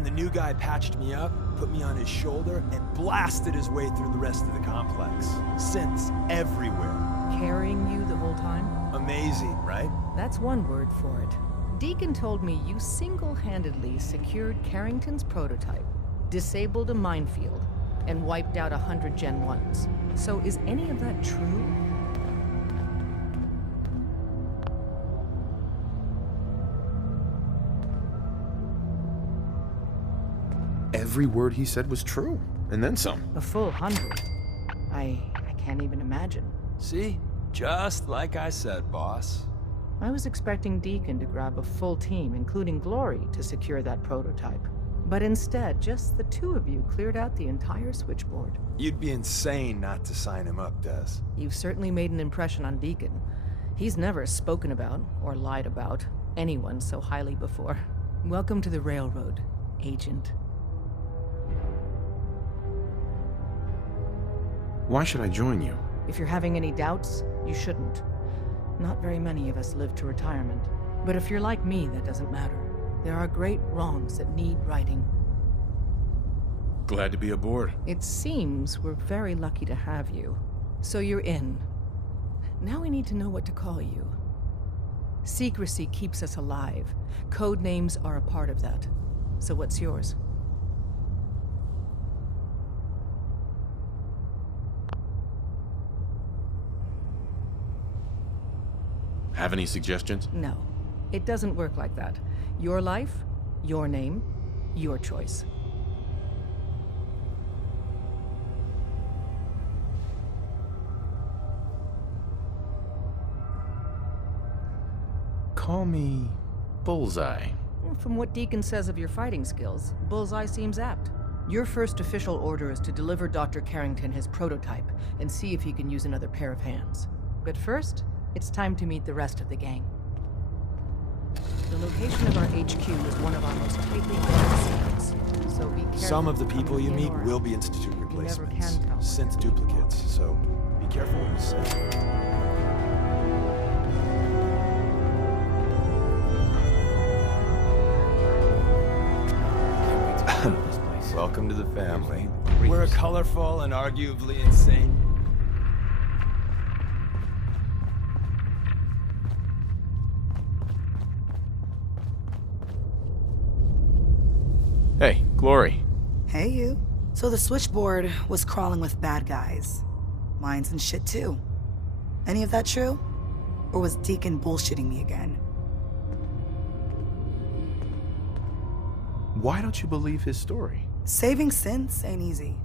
and the new guy patched me up, put me on his shoulder, and blasted his way through the rest of the complex. Synths everywhere. Carrying you the whole time? Amazing, right? That's one word for it. Deacon told me you single-handedly secured Carrington's prototype, disabled a minefield, and wiped out 100 Gen 1s. So is any of that true? Every word he said was true, and then some. A full 100. I can't even imagine. See? Just like I said, boss. I was expecting Deacon to grab a full team, including Glory, to secure that prototype. But instead, just the two of you cleared out the entire switchboard. You'd be insane not to sign him up, Des. You've certainly made an impression on Deacon. He's never spoken about, or lied about, anyone so highly before. Welcome to the Railroad, Agent. Why should I join you? If you're having any doubts, you shouldn't. Not very many of us live to retirement. But if you're like me, that doesn't matter. There are great wrongs that need righting. Glad to be aboard. It seems we're very lucky to have you. So you're in. Now we need to know what to call you. Secrecy keeps us alive. Code names are a part of that. So what's yours? Have any suggestions? No. It doesn't work like that. Your life, your name, your choice. Call me Bullseye. From what Deacon says of your fighting skills, Bullseye seems apt. Your first official order is to deliver Dr. Carrington his prototype and see if he can use another pair of hands. But first, it's time to meet the rest of the gang. The location of our HQ is one of our most tightly guarded secrets, so be careful. Some of the people you meet or will out. be Institute You never replacements. can tell. Synth duplicates, so be careful what you say. Welcome to the family. We're a colorful and arguably insane. Hey, Glory. Hey, you. So the switchboard was crawling with bad guys. Mines and shit, too. Any of that true? Or was Deacon bullshitting me again? Why don't you believe his story? Saving synths ain't easy.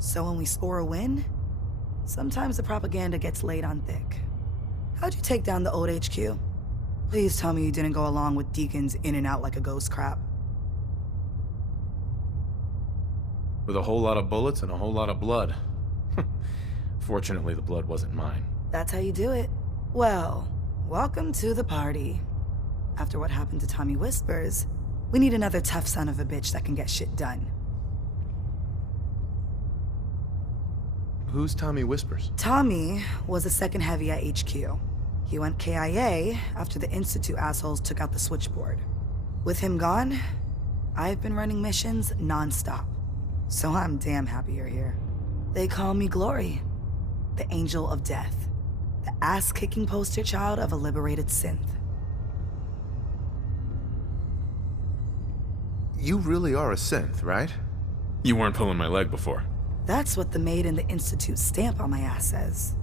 So when we score a win, sometimes the propaganda gets laid on thick. How'd you take down the old HQ? Please tell me you didn't go along with Deacon's in and out like a ghost crap. With a whole lot of bullets and a whole lot of blood. Fortunately, the blood wasn't mine. That's how you do it. Well, welcome to the party. After what happened to Tommy Whispers, we need another tough son of a bitch that can get shit done. Who's Tommy Whispers? Tommy was the second heavy at HQ. He went KIA after the Institute assholes took out the switchboard. With him gone, I've been running missions non-stop. So I'm damn happy you're here. They call me Glory, the Angel of Death, the ass-kicking poster child of a liberated synth. You really are a synth, right? You weren't pulling my leg before. That's what the Made in the Institute stamp on my ass says.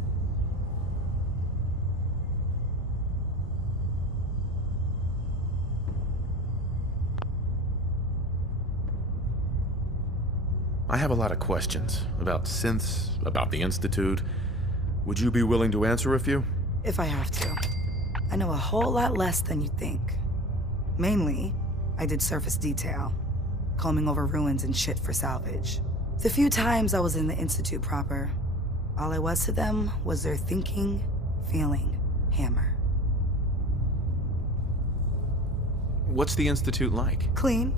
I have a lot of questions about synths, about the Institute. Would you be willing to answer a few? If I have to. I know a whole lot less than you think. Mainly, I did surface detail, combing over ruins and shit for salvage. The few times I was in the Institute proper, all I was to them was their thinking, feeling hammer. What's the Institute like? Clean,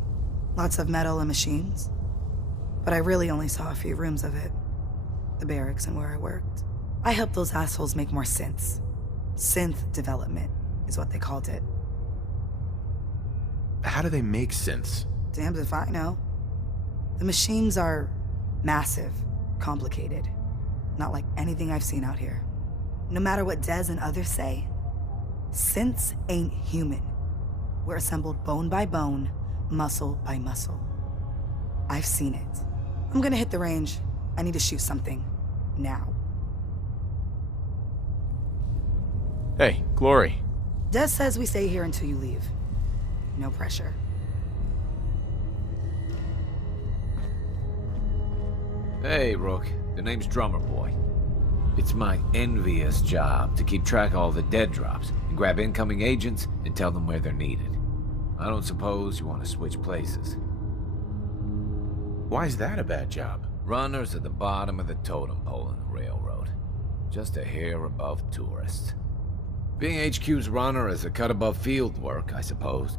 lots of metal and machines. But I really only saw a few rooms of it. The barracks and where I worked. I helped those assholes make more synths. Synth development is what they called it. How do they make synths? Damned if I know. The machines are massive, complicated. Not like anything I've seen out here. No matter what Dez and others say, synths ain't human. We're assembled bone by bone, muscle by muscle. I've seen it. I'm gonna hit the range. I need to shoot something. Now. Hey, Glory. Dez says we stay here until you leave. No pressure. Hey, Rook. The name's Drummer Boy. It's my envious job to keep track of all the dead drops and grab incoming agents and tell them where they're needed. I don't suppose you want to switch places. Why is that a bad job? Runners at the bottom of the totem pole in the railroad. Just a hair above tourists. Being HQ's runner is a cut above field work, I suppose.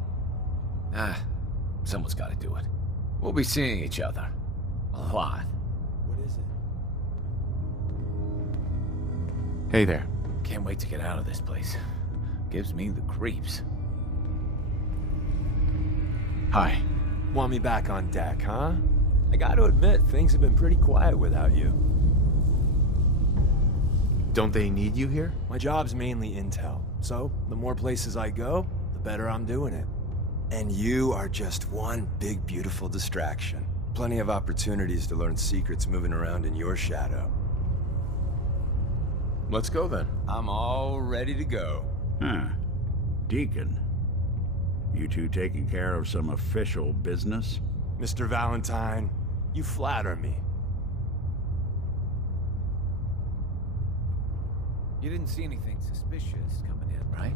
Someone's got to do it. We'll be seeing each other. A lot. What is it? Hey there. Can't wait to get out of this place. Gives me the creeps. Hi. Want me back on deck, huh? I gotta admit, things have been pretty quiet without you. Don't they need you here? My job's mainly intel, so the more places I go, the better I'm doing it. And you are just one big, beautiful distraction. Plenty of opportunities to learn secrets moving around in your shadow. Let's go then. I'm all ready to go. Huh. Deacon. You two taking care of some official business? Mr. Valentine, you flatter me. You didn't see anything suspicious coming in, right?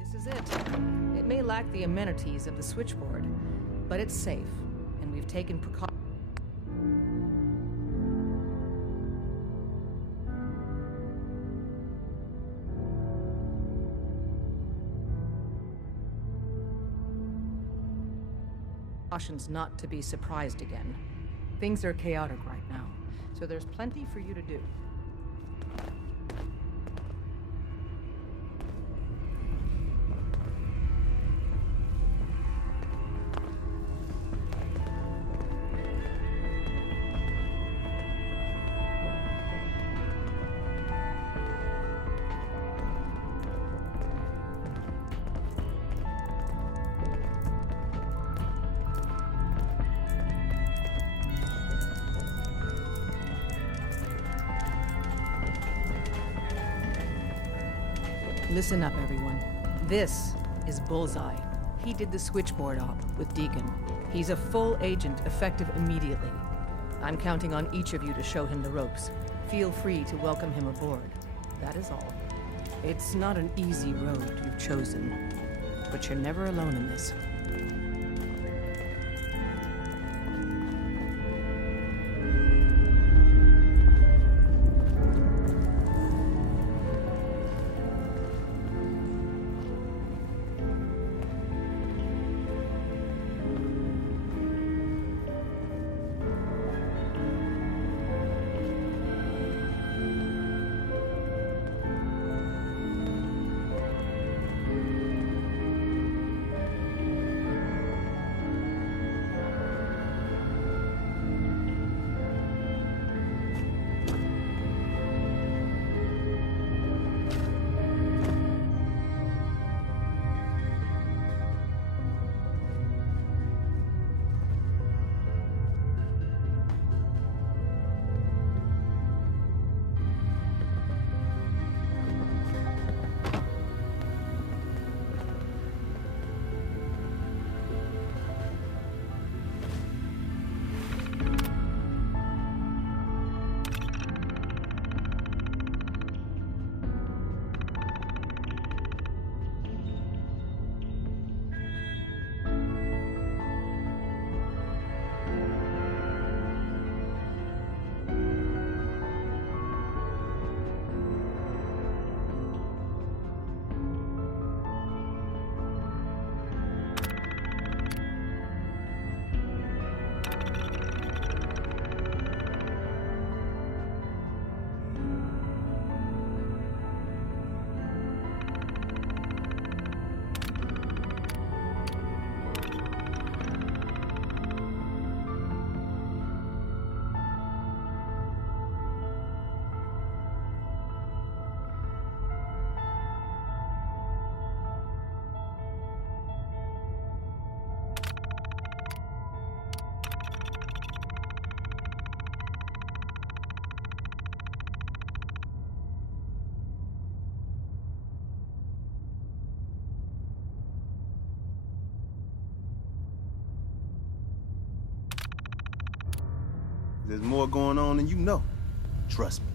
This is it. It may lack the amenities of the switchboard, but it's safe, and we've taken precautions. Not to be surprised again. Things are chaotic right now, so there's plenty for you to do. Listen up, everyone. This is Bullseye. He did the switchboard op with Deacon. He's a full agent, effective immediately. I'm counting on each of you to show him the ropes. Feel free to welcome him aboard. That is all. It's not an easy road you've chosen, but you're never alone in this. There's more going on than you know. Trust me.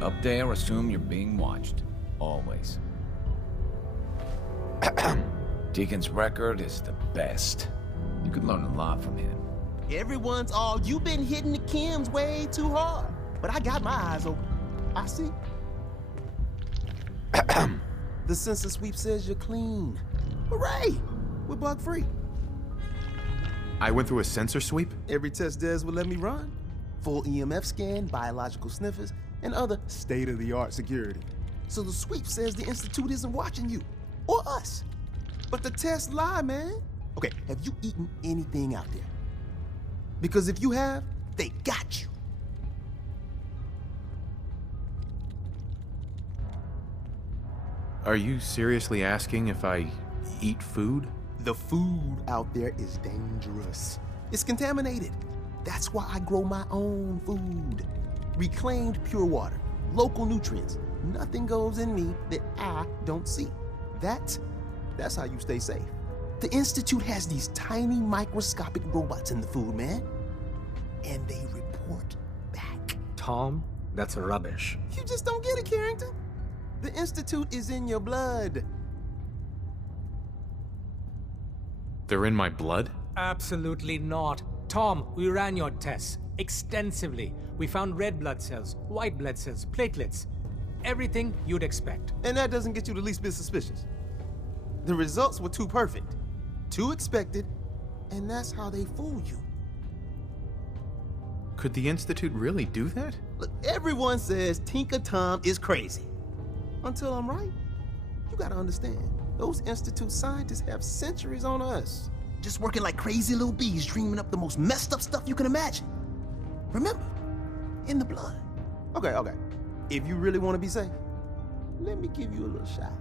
Up there, assume you're being watched. Always. Deacon's record is the best. You could learn a lot from him. Everyone's all, you've been hitting the chems way too hard. But I got my eyes open. I see. The census sweep says you're clean. Hooray! We're bug-free. I went through a sensor sweep? Every test Des would let me run. Full EMF scan, biological sniffers, and other state-of-the-art security. So the sweep says the Institute isn't watching you, or us. But the tests lie, man. Okay, have you eaten anything out there? Because if you have, they got you. Are you seriously asking if I eat food? The food out there is dangerous. It's contaminated. That's why I grow my own food. Reclaimed pure water, local nutrients. Nothing goes in me that I don't see. That's how you stay safe. The Institute has these tiny microscopic robots in the food, man. And they report back. Tom, that's rubbish. You just don't get it, Carrington. The Institute is in your blood. They're in my blood? Absolutely not. Tom, we ran your tests extensively. We found red blood cells, white blood cells, platelets. Everything you'd expect. And that doesn't get you the least bit suspicious. The results were too perfect, too expected, and that's how they fool you. Could the Institute really do that? Look, everyone says Tinker Tom is crazy. Until I'm right. You gotta understand, those Institute scientists have centuries on us. Just working like crazy little bees, dreaming up the most messed up stuff you can imagine. Remember, in the blood. Okay. If you really want to be safe, let me give you a little shot.